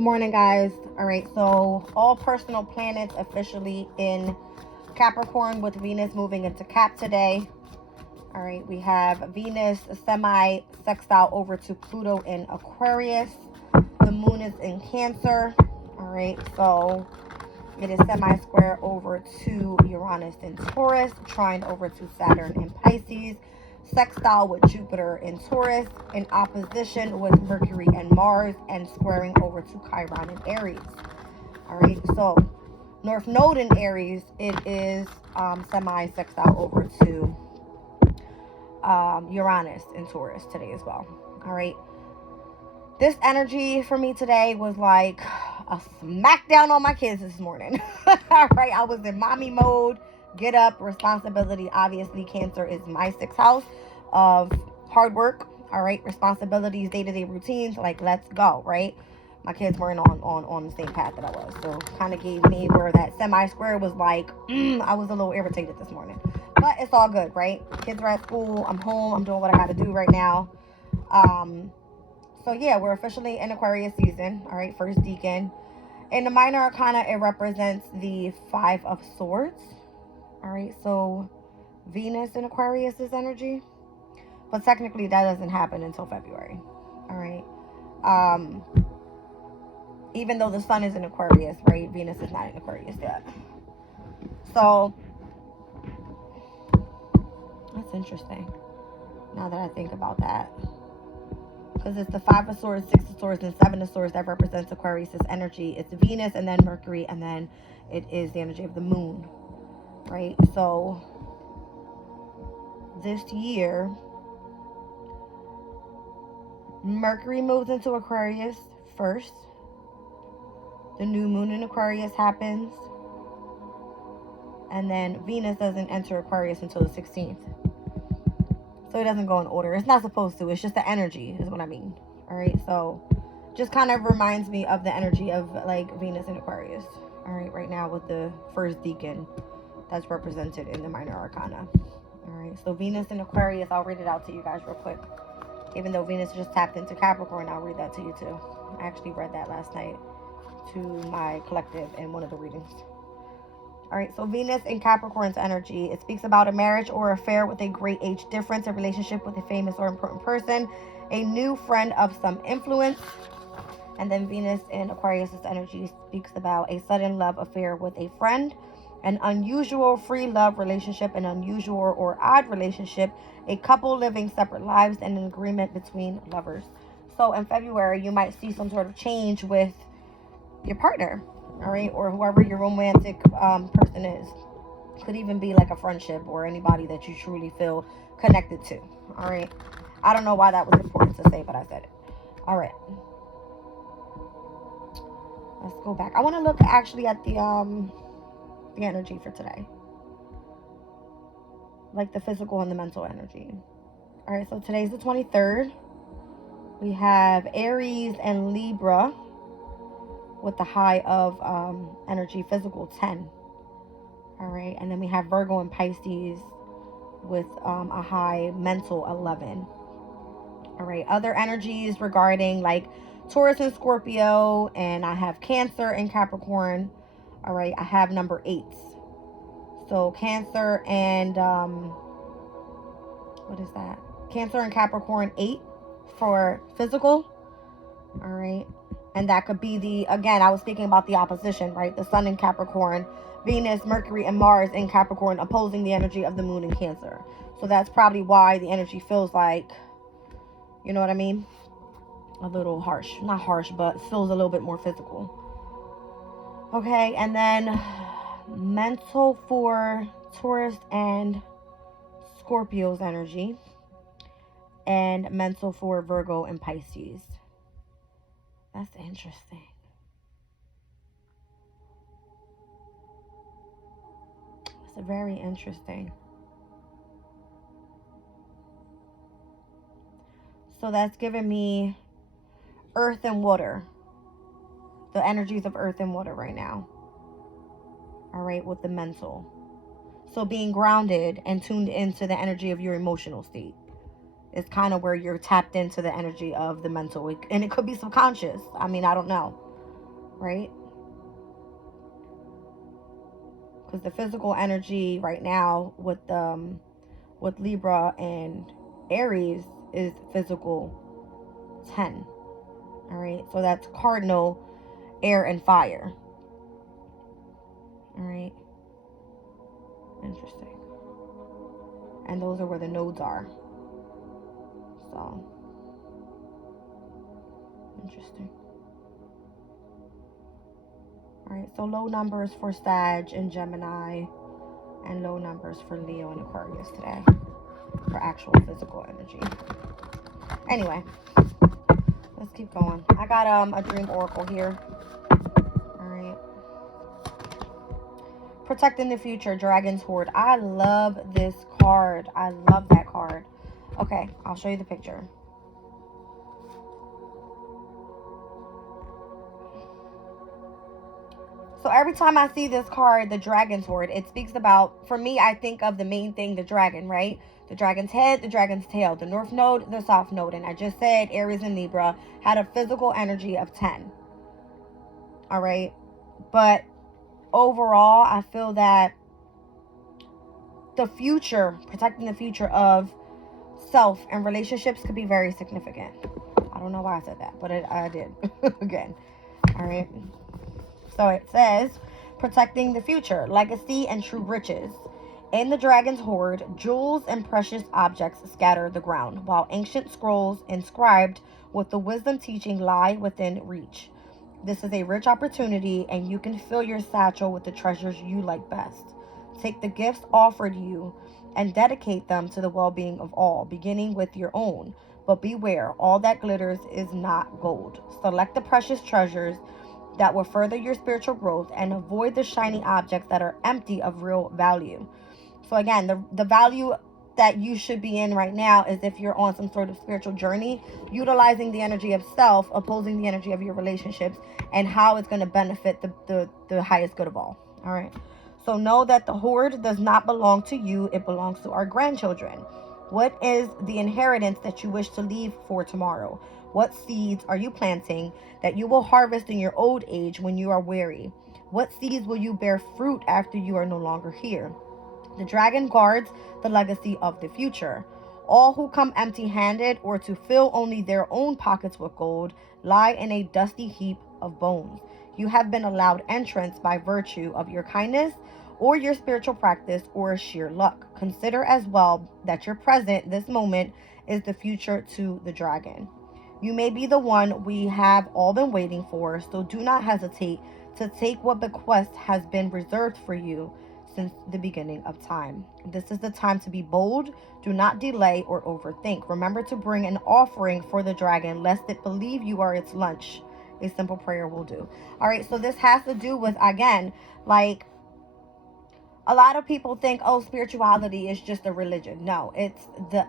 Good morning, guys. All right, so all personal planets officially in Capricorn with Venus moving into Cap today. All right, we have Venus semi-sextile over to Pluto in Aquarius. The moon is in Cancer. All right, so it is semi-square over to Uranus in Taurus, trine over to Saturn in Pisces, sextile with Jupiter in Taurus, in opposition with Mercury and Mars, and squaring over to Chiron in Aries. All right, so North Node in Aries, it is semi-sextile over to Uranus in Taurus today as well. All right, this energy for me today was like a smackdown on my kids this morning. All right, I was in mommy mode, get up, responsibility. Obviously, Cancer is my sixth house of hard work. All right, responsibilities, day-to-day routines, like let's go, right? My kids weren't on the same path that I was, so kind of gave me where that semi-square was like, I was a little irritated this morning, but it's all good, right? Kids are at school, I'm home, I'm doing what I got to do right now. So yeah, we're officially in Aquarius season. All right, first decan. In the minor arcana, it represents the Five of Swords. All right, so Venus in Aquarius is energy, but technically that doesn't happen until February. All right. Even though the sun is in Aquarius, right? Venus is not in Aquarius yet. So that's interesting. Now that I think about that. Because it's the Five of Swords, Six of Swords, and Seven of Swords that represents Aquarius' energy. It's Venus and then Mercury, and then it is the energy of the moon, right? So this year, Mercury moves into Aquarius first. The new moon in Aquarius happens. And then Venus doesn't enter Aquarius until the 16th. So it doesn't go in order. It's not supposed to. It's just the energy is what I mean. All right. So just kind of reminds me of the energy of like Venus in Aquarius. All right. Right now with the first decan that's represented in the minor arcana. All right. So Venus in Aquarius, I'll read it out to you guys real quick. Even though Venus just tapped into Capricorn, I'll read that to you too. I actually read that last night to my collective in one of the readings. All right, so Venus in Capricorn's energy, it speaks about a marriage or affair with a great age difference, a relationship with a famous or important person, a new friend of some influence. And then Venus in Aquarius' energy speaks about a sudden love affair with a friend, an unusual free love relationship, an unusual or odd relationship, a couple living separate lives, and an agreement between lovers. So in February, you might see some sort of change with your partner. All right, or whoever your romantic person is. Could even be like a friendship or anybody that you truly feel connected to. All right, I don't know why that was important to say, but I said it. All right, let's go back. I want to look actually at the energy for today, like the physical and the mental energy. All right, so today's the 23rd. We have Aries and Libra with the high of energy physical 10. All right, and then we have Virgo and Pisces with a high mental 11. All right, other energies regarding like Taurus and Scorpio, and I have Cancer and Capricorn. All right, I have number 8. So Cancer and what is that? Cancer and Capricorn 8 for physical. All right. And that could be the, again, I was speaking about the opposition, right? The sun in Capricorn, Venus, Mercury, and Mars in Capricorn opposing the energy of the moon in Cancer. So that's probably why the energy feels like, you know what I mean? A little harsh. Not harsh, but feels a little bit more physical. Okay, and then mental for Taurus and Scorpio's energy. And mental for Virgo and Pisces. That's interesting. That's very interesting. So that's giving me earth and water. The energies of earth and water right now. All right, with the mental. So being grounded and tuned into the energy of your emotional state. is kind of where you're tapped into the energy of the mental. And it could be subconscious. I mean, I don't know. right? Because the physical energy right now with Libra and Aries is physical 10. All right, so that's cardinal, air and fire. All right, interesting. And those are where the nodes are. So interesting. All right, so low numbers for Sag and Gemini, and low numbers for Leo and Aquarius today for actual physical energy. Anyway, let's keep going. I got a dream oracle here. All right. Protecting the future, Dragon's Hoard. I love this card. I love that card. Okay, I'll show you the picture. So every time I see this card, the Dragon's Hoard, it speaks about, for me, I think of the main thing, the dragon, right? The dragon's head, the dragon's tail, the north node, the south node. And I just said Aries and Libra had a physical energy of 10. All right. But overall, I feel that the future, protecting the future of self and relationships could be very significant. I don't know why I said that, but I did. Again. All right. So it says, protecting the future, legacy and true riches. In the Dragon's Hoard, jewels and precious objects scatter the ground, while ancient scrolls inscribed with the wisdom teaching lie within reach. This is a rich opportunity, and you can fill your satchel with the treasures you like best. Take the gifts offered you and dedicate them to the well-being of all, beginning with your own. But beware, all that glitters is not gold. Select the precious treasures that will further your spiritual growth, and avoid the shiny objects that are empty of real value. So again, the value that you should be in right now is if you're on some sort of spiritual journey, utilizing the energy of self, opposing the energy of your relationships, and how it's going to benefit the highest good of all. All right. So know that the hoard does not belong to you. It belongs to our grandchildren. What is the inheritance that you wish to leave for tomorrow? What seeds are you planting that you will harvest in your old age when you are weary? What seeds will you bear fruit after you are no longer here? The dragon guards the legacy of the future. All who come empty-handed or to fill only their own pockets with gold lie in a dusty heap of bones. You have been allowed entrance by virtue of your kindness or your spiritual practice or sheer luck. Consider as well that your present, this moment, is the future to the dragon. You may be the one we have all been waiting for, so do not hesitate to take what bequest has been reserved for you since the beginning of time. This is the time to be bold. Do not delay or overthink. Remember to bring an offering for the dragon, lest it believe you are its lunch. A simple prayer will do. All right, so this has to do with, again, like, a lot of people think, oh, spirituality is just a religion. No, it's the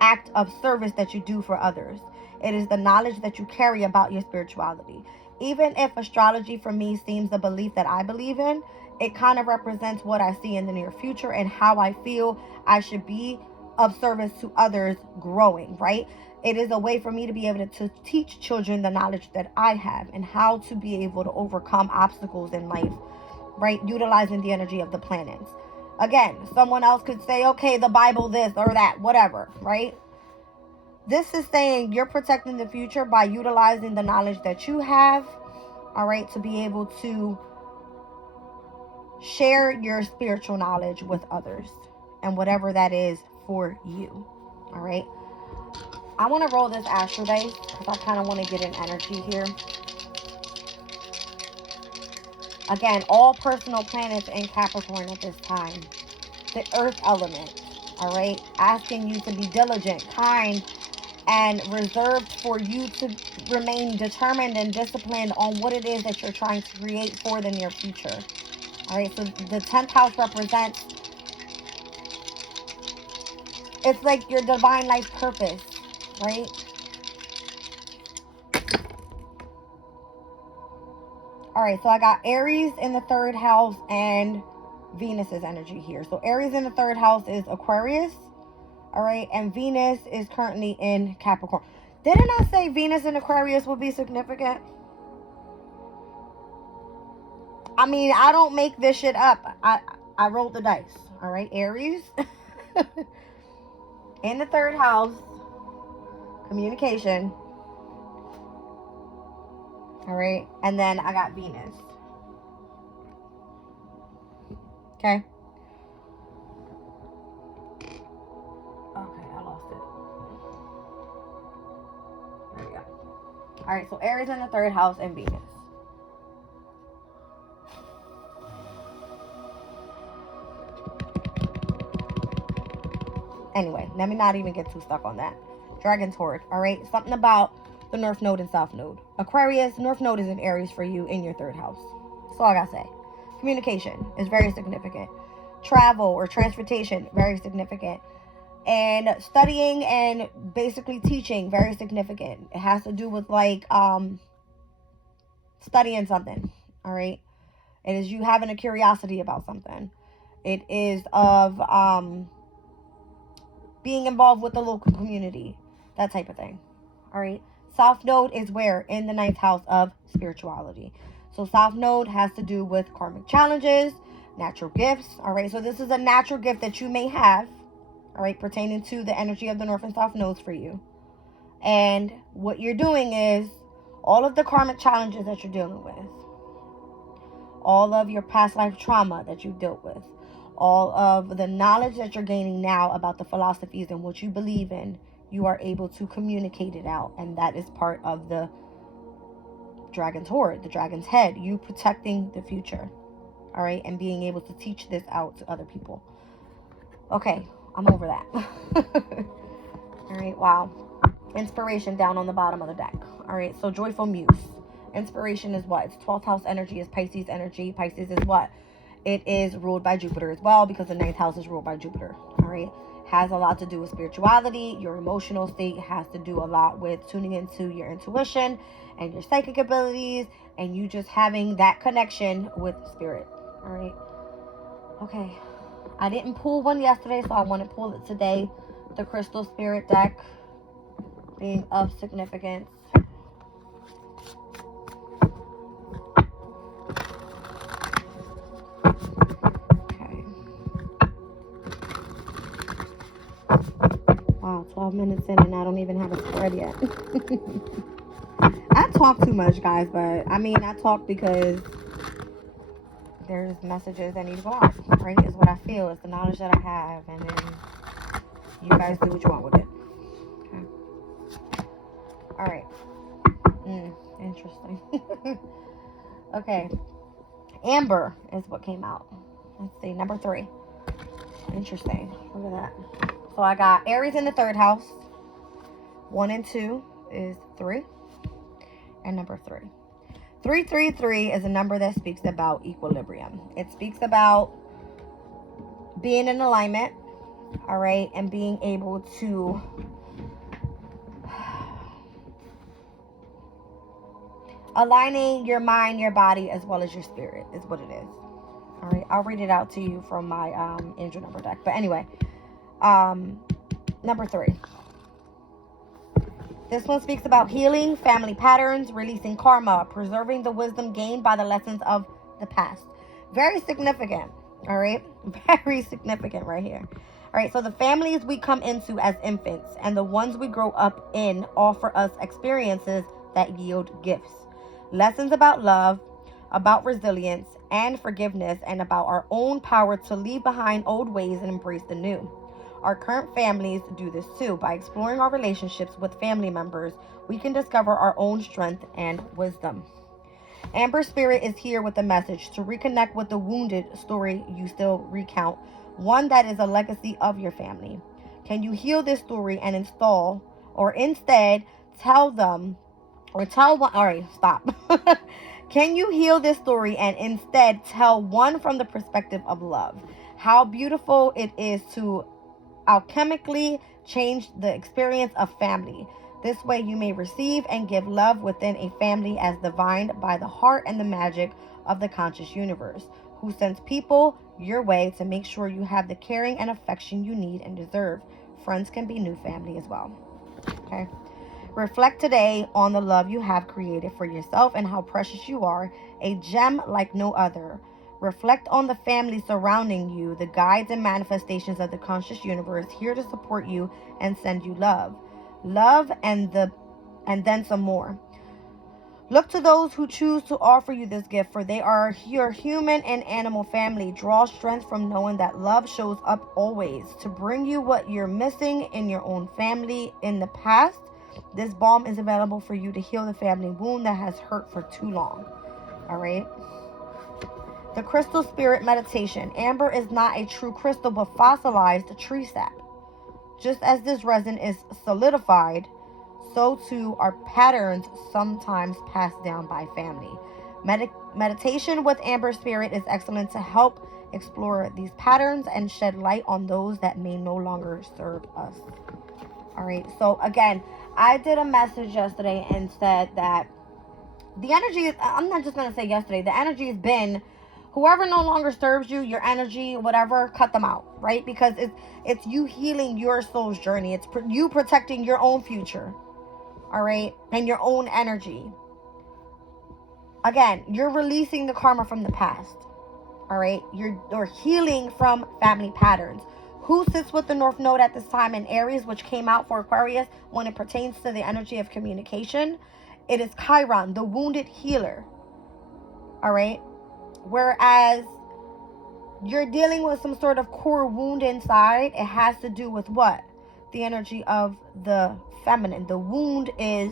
act of service that you do for others. It is the knowledge that you carry about your spirituality. Even if astrology for me seems the belief that I believe in, it kind of represents what I see in the near future and how I feel I should be of service to others growing, right? It is a way for me to be able to teach children the knowledge that I have and how to be able to overcome obstacles in life, right? Utilizing the energy of the planets. Again, someone else could say, okay, the Bible this or that, whatever, right? This is saying you're protecting the future by utilizing the knowledge that you have, all right, to be able to share your spiritual knowledge with others and whatever that is for you, all right? I want to roll this astro base because I kind of want to get an energy here. Again, all personal planets in Capricorn at this time. The earth element, all right? Asking you to be diligent, kind, and reserved for you to remain determined and disciplined on what it is that you're trying to create for the near future. All right, so the 10th house represents, it's like your divine life purpose, right? All right, so I got Aries in the 3rd house and Venus's energy here. So Aries in the 3rd house is Aquarius, all right, and Venus is currently in Capricorn. Didn't I say Venus in Aquarius would be significant? I mean, I don't make this shit up. I rolled the dice. All right, Aries. In the third house, communication. All right, and then I got Venus. Okay. Okay, I lost it. There we go. All right, so Aries in the third house and Venus. Anyway, let me not even get too stuck on that. Dragon's Horde, all right? Something about the North Node and South Node. Aquarius, North Node is in Aries for you in your third house. That's all I gotta say. Communication is very significant. Travel or transportation, very significant. And studying and basically teaching, very significant. It has to do with like studying something, all right? It is you having a curiosity about something. It is of being involved with the local community, that type of thing. All right. South Node is where? In the ninth house of spirituality. So South Node has to do with karmic challenges, natural gifts. All right. So this is a natural gift that you may have, all right, pertaining to the energy of the North and South Nodes for you. And what you're doing is all of the karmic challenges that you're dealing with, all of your past life trauma that you dealt with, all of the knowledge that you're gaining now about the philosophies and what you believe in, you are able to communicate it out. And that is part of the Dragon's Horde, the Dragon's Head, you protecting the future, all right, and being able to teach this out to other people. Okay, I'm over that. All right, wow. Inspiration down on the bottom of the deck. All right, so Joyful Muse. Inspiration is what? It's 12th house energy, is Pisces energy. Pisces is what? It is ruled by Jupiter as well, because the ninth house is ruled by Jupiter. All right. Has a lot to do with spirituality. Your emotional state has to do a lot with tuning into your intuition and your psychic abilities, and you just having that connection with spirit. All right. Okay. I didn't pull one yesterday, so I want to pull it today. The Crystal Spirit deck being of significance. Wow, 12 minutes in and I don't even have a spread yet. I talk too much, guys, but I mean, I talk because there's messages that need to go out, right? Is what I feel. It's the knowledge that I have, and then you guys do what you want with it. Okay. All right. Interesting. Okay. Amber is what came out. Let's see, number 3. Interesting. Look at that. So I got Aries in the third house. 1 and 2 is 3. And number 3. 333 is a number that speaks about equilibrium. It speaks about being in alignment, all right, and being able to aligning your mind, your body, as well as your spirit is what it is. All right, I'll read it out to you from my angel number deck. But anyway, number 3. This one speaks about healing family patterns, releasing karma, preserving the wisdom gained by the lessons of the past. Very significant, all right? Very significant right here. All right, so the families we come into as infants and the ones we grow up in offer us experiences that yield gifts. Lessons about love, about resilience and forgiveness, and about our own power to leave behind old ways and embrace the new. Our current families do this too. By exploring our relationships with family members, we can discover our own strength and wisdom. Amber Spirit is here with a message to reconnect with the wounded story you still recount, one that is a legacy of your family. Can you heal this story and instead tell them, or tell one, all right, stop. Can you heal this story and instead tell one from the perspective of love? How beautiful it is to alchemically change the experience of family. This way you may receive and give love within a family as divined by the heart and the magic of the conscious universe, who sends people your way to make sure you have the caring and affection you need and deserve. Friends can be new family as well. Okay. Reflect today on the love you have created for yourself and how precious you are, a gem like no other. Reflect on the family surrounding you, the guides and manifestations of the conscious universe here to support you and send you love. Love and then some more. Look to those who choose to offer you this gift, for they are your human and animal family. Draw strength from knowing that love shows up always to bring you what you're missing in your own family in the past. This balm is available for you to heal the family wound that has hurt for too long. All right. The crystal spirit meditation. Amber is not a true crystal, but fossilized tree sap. Just as this resin is solidified, so too are patterns sometimes passed down by family. Meditation with Amber Spirit is excellent to help explore these patterns and shed light on those that may no longer serve us. All right, so again, I did a message yesterday and said that the energy is, I'm not just going to say yesterday, the energy has been, whoever no longer serves you, your energy, whatever, cut them out, right? Because it's you healing your soul's journey. It's you protecting your own future. All right, and your own energy. Again, you're releasing the karma from the past. All right, you're healing from family patterns. Who sits with the North Node at this time in Aries, which came out for Aquarius when it pertains to the energy of communication? It is Chiron, the wounded healer. All right, whereas you're dealing with some sort of core wound inside, it has to do with what? The energy of the feminine. The wound is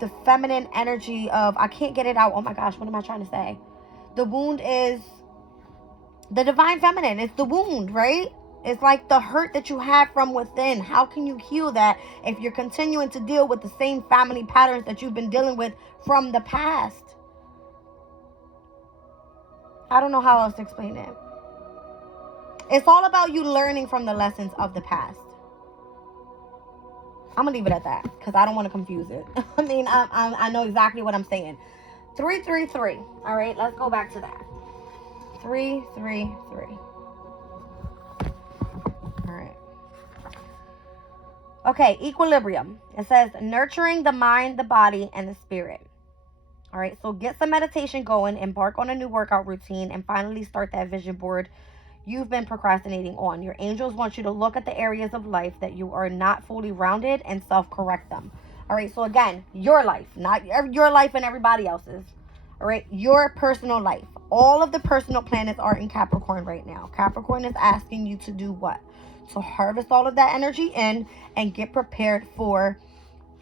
the feminine energy of, I can't get it out. Oh my gosh, what am I trying to say? The wound is the divine feminine. It's the wound, right? It's like the hurt that you have from within. How can you heal that if you're continuing to deal with the same family patterns that you've been dealing with from the past? I don't know how else to explain it. It's all about you learning from the lessons of the past. I'm going to leave it at that because I don't want to confuse it. I mean, I know exactly what I'm saying. 333. All right, let's go back to that. 333. All right. Okay, equilibrium. It says nurturing the mind, the body, and the spirit. All right, so get some meditation going, embark on a new workout routine, and finally start that vision board you've been procrastinating on. Your angels want you to look at the areas of life that you are not fully rounded and self-correct them. All right, so again, your life, not your life and everybody else's. All right, your personal life. All of the personal planets are in Capricorn right now. Capricorn is asking you to do what? To harvest all of that energy in and get prepared for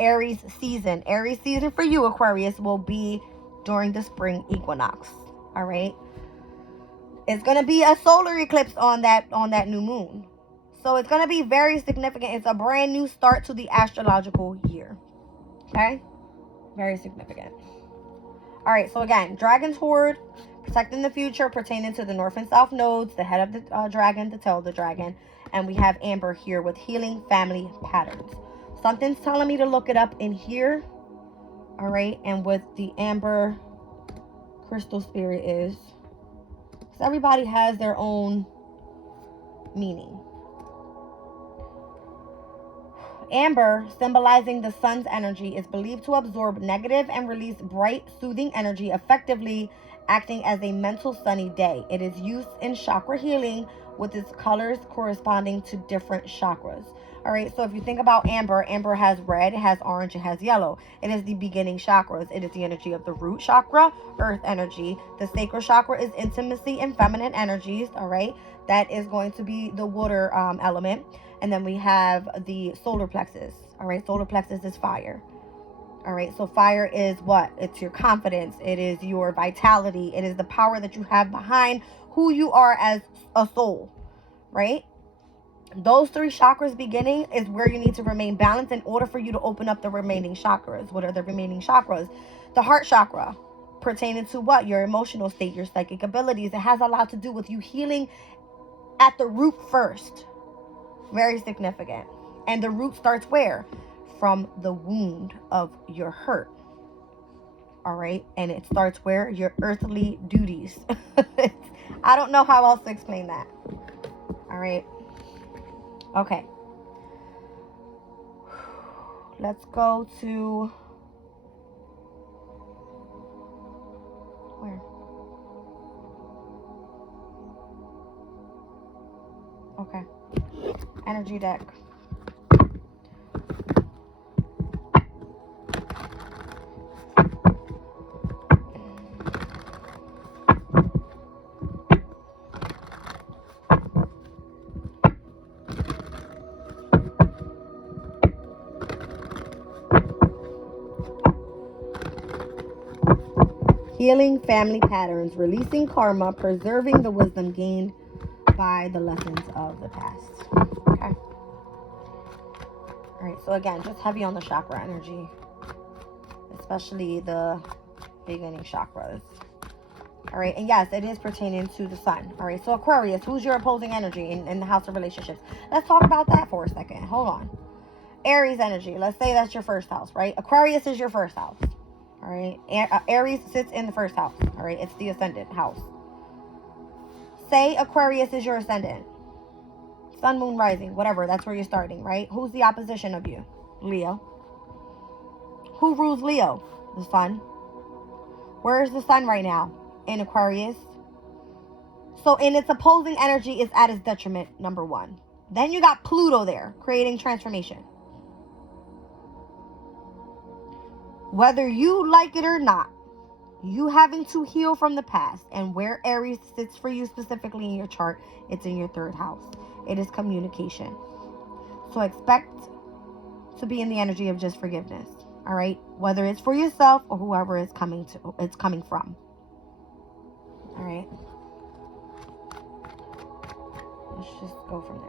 Aries season. Aries season for you, Aquarius, will be during the spring equinox. All right. It's going to be a solar eclipse on that new moon. So it's going to be very significant. It's a brand new start to the astrological year. Okay? Very significant. All right. So again, Dragon's Horde, protecting the future pertaining to the North and South nodes, the head of the dragon, the tail of the dragon. And we have Amber here with healing family patterns. Something's telling me to look it up in here. All right. And with the Amber crystal spirit is, everybody has their own meaning. Amber, symbolizing the sun's energy, is believed to absorb negative and release bright, soothing energy, effectively acting as a mental sunny day. It is used in chakra healing with its colors corresponding to different chakras. All right, so if you think about Amber, Amber has red, it has orange, it has yellow. It is the beginning chakras. It is the energy of the root chakra, earth energy. The sacral chakra is intimacy and feminine energies, all right? That is going to be the water element. And then we have the solar plexus, all right? Solar plexus is fire. All right, so fire is what? It's your confidence. It is your vitality. It is the power that you have behind who you are as a soul, right? Those three chakras beginning is where you need to remain balanced in order for you to open up the remaining chakras. What are the remaining chakras? The heart chakra, pertaining to what? Your emotional state, your psychic abilities. It has a lot to do with you healing at the root first. Very significant. And the root starts where? From the wound of your hurt. All right. And it starts where? Your earthly duties. I don't know how else to explain that. All right. Okay. Let's go to where? Okay. Energy deck. Healing family patterns, releasing karma, preserving the wisdom gained by the lessons of the past. Okay. All right. So again, just heavy on the chakra energy, especially the beginning chakras. All right. And yes, it is pertaining to the sun. All right. So Aquarius, who's your opposing energy in the house of relationships? Let's talk about that for a second. Hold on. Aries energy. Let's say that's your first house, right? Aquarius is your first house. All right. Aries sits in the first house. All right. It's the ascendant house. Say Aquarius is your ascendant. Sun, moon, rising, whatever. That's where you're starting, right? Who's the opposition of you? Leo. Who rules Leo? The sun. Where is the sun right now? In Aquarius. So in its opposing energy is at its detriment, number one. Then you got Pluto there, creating transformation. Whether you like it or not, you having to heal from the past. And where Aries sits for you specifically in your chart, it's in your third house. It is communication. So expect to be in the energy of just forgiveness. All right? Whether it's for yourself or whoever it's coming from. All right? Let's just go from there.